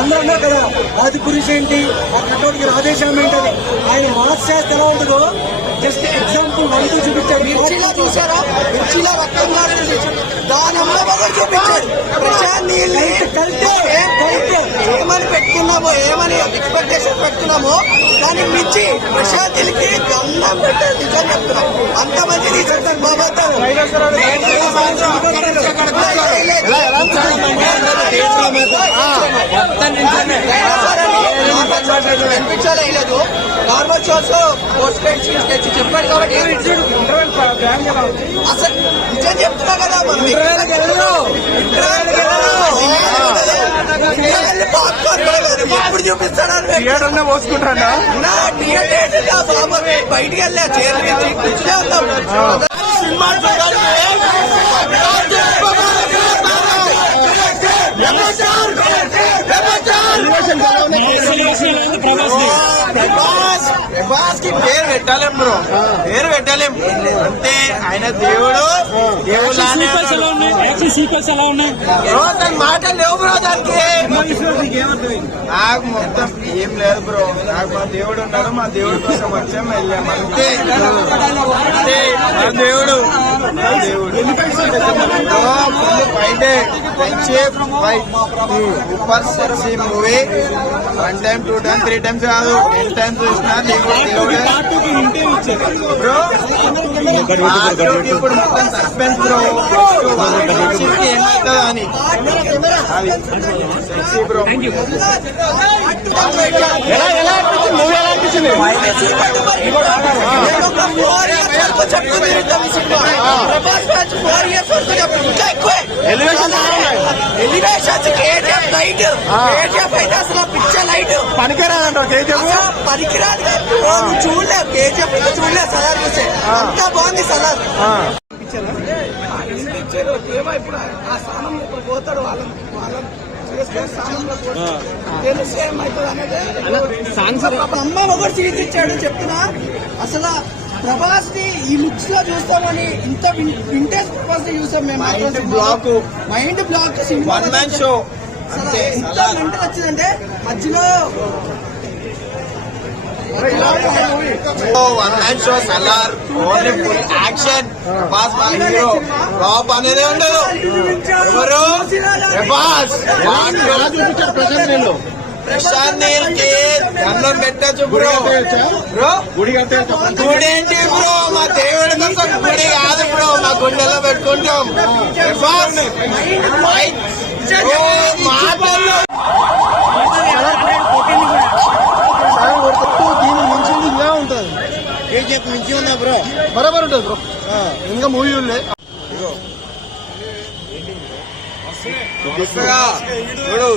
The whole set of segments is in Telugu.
అందరూ ఉన్నారు కదా, ఆది పురుష్ ఏంటి, ఆ కటౌట్కి రాధేశ్యామ్ ఏంటది, ఆయన మాస్ చేస్తే ఎలా ఉంటుందో జస్ట్ ఎగ్జాంపుల్ 1 2 చూపించాడు. మిర్చిలో చూసారా, మిర్చిలో రక్తంగా దాని అమ్మ చూపించాడు. ప్రశాంత్ నీళ్ళు ఏమని పెట్టుకున్నామో, ఏమని ఎక్స్పెక్టేషన్ పెట్టుకున్నామో దానికి మించి ప్రశాంత్కి గంధం పెట్టారు. నిజం చెప్తున్నాం, అంతమంది తీసుకుంటారు బాబాతో. కనిపించలేదు. నార్మల్ షోస్ పోస్ట్ తెచ్చి చెప్పాడు కాబట్టి అసలు నిజం చెప్తున్నా కదా. మనం ఇప్పుడు చూపిస్తాడన్నా పోసుకుంటాడా బాబా. బయటికి వెళ్ళా చీర కూర్చునే ఉన్నాం. సినిమా ప్రభాస్ కి పేరు పెట్టలేం బ్రో, పేరు పెట్టలేం. అంటే ఆయన దేవుడు, దేవుడు బ్రో. దాని మాటలు లేవు బ్రో. దానికి నాకు మొత్తం ఏం లేదు బ్రో. నాకు మా దేవుడు ఉన్నాడు, మా దేవుడి కోసం వచ్చాం, వెళ్ళాం అంతే. అంటే మా దేవుడు fight friendship fight super sexy movie. 1 time 2 time 3 times కాదు, 10 times చూసినా దేవుడే బ్రో. ఇప్పుడు మొత్తం సస్పెన్స్ బ్రో, ఏమవుతుందా అని. Sexy bro. Elevations KGF light, KGF అయితే అసలు పిక్చర్ లైట్ పనికిరాదంట. కేజీఎఫ్ పనికిరాదు, చూడలేదు. కేజీఎఫ్ చూడలేదు, సలార్ చూసే అంతా బాగుంది. సలార్ ఇప్పుడు ఆ స్థానంలో ఇప్పుడు పోతాడు, వాళ్ళని అమ్మ ఒకటి తీర్చిచ్చాడు. చెప్తున్నా అసలు ప్రభాస్ ని ఈ లుక్స్ లో చూస్తామని, ఇంత వింటేజ్ ప్రభాస్ ని చూసాం మేము. మైండ్ బ్లాక్ సినిమా షో ఇంత మెంటల్ వచ్చిందంటే మధ్యలో 1 man show Salaar only full action. Prabhas మన హీరో, టాప్ అనేది ఉండదు. ఎవరు ప్రభాస్ ప్రశాంత్ నీల్కి గంధం పెట్టచ్చు బ్రో. గుడి ఏంటి బ్రో, మా దేవుడి కోసం గుడి కాదు బ్రో, మా గుండెలో పెట్టుకుంటాం. ప్రభాస్ మాటల్లో దీని మించి ఇంకా ఉంటుంది. కేజీఎఫ్ మించి ఉన్నా బ్రో, బరాబర్ ఉంటుంది బ్రో. ఇంకా మూవీ ఉండే చూడు.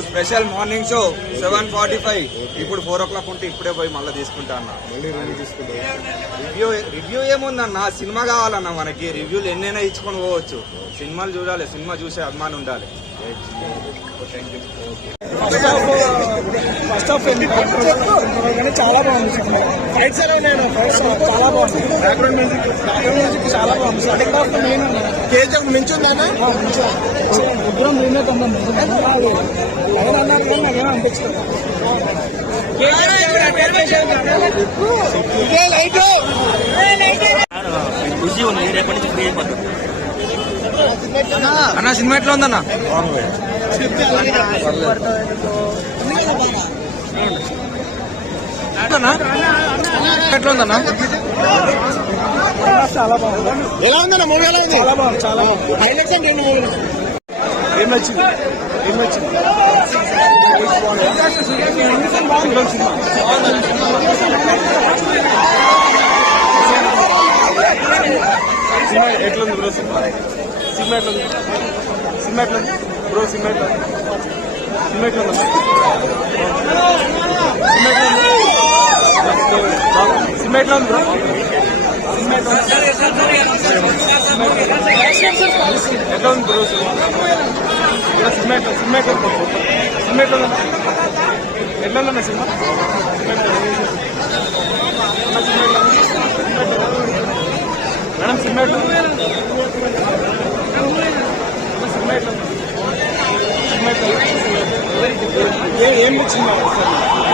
Special morning show 7:45. ఇప్పుడు 4 o'clock ఉంటే ఇప్పుడే పోయి మళ్ళీ తీసుకుంటా అన్న. రివ్యూ ఏముందన్న, సినిమా కావాలన్నా మనకి. రివ్యూలు ఎన్నైనా ఇచ్చుకొని పోవచ్చు. సినిమాలు చూడాలి, సినిమా చూసే అభిమానం ఉండాలి. ఫస్ట్ హాఫ్ చాలా బాగుంది సినిమా. ఫైట్స్ చాలా బాగుంది. బ్యాక్గ్రౌండ్ మ్యూజిక్ చాలా బాగుంది. సెకండ్ హాఫ్ మెయిన్ కేజీఎఫ్ మించి ఉందన్నా. ముగ్గురం మేమే తొందర అనిపించింది. అన్న సినిమా ఎట్లా ఉందన్నా? ఎట్లా ఉందన్నా? చాలా బాగుంది. ఎలా ఉందన్నా మూవీ? ఎలా ఉంది? చాలా బాగుంది, చాలా బాగుంది. హైలైట్స్ అంటే ఏంటి మూవీ? ఏం నచ్చింది? ఎట్లుంది బ్రో సినిమా? ఎట్లుంది బ్రో? సినిమా ఎట్లుంది? ఎట్లా ఉంది బ్రో? ఎట్లా ఉంది బ్రో సినిమా? ఎట్లా ఉందన్న సినిమా? మేడం సినిమా ఎట్లా ఉంది? సినిమా ఎట్లా ఉంది? ఏం నచ్చింది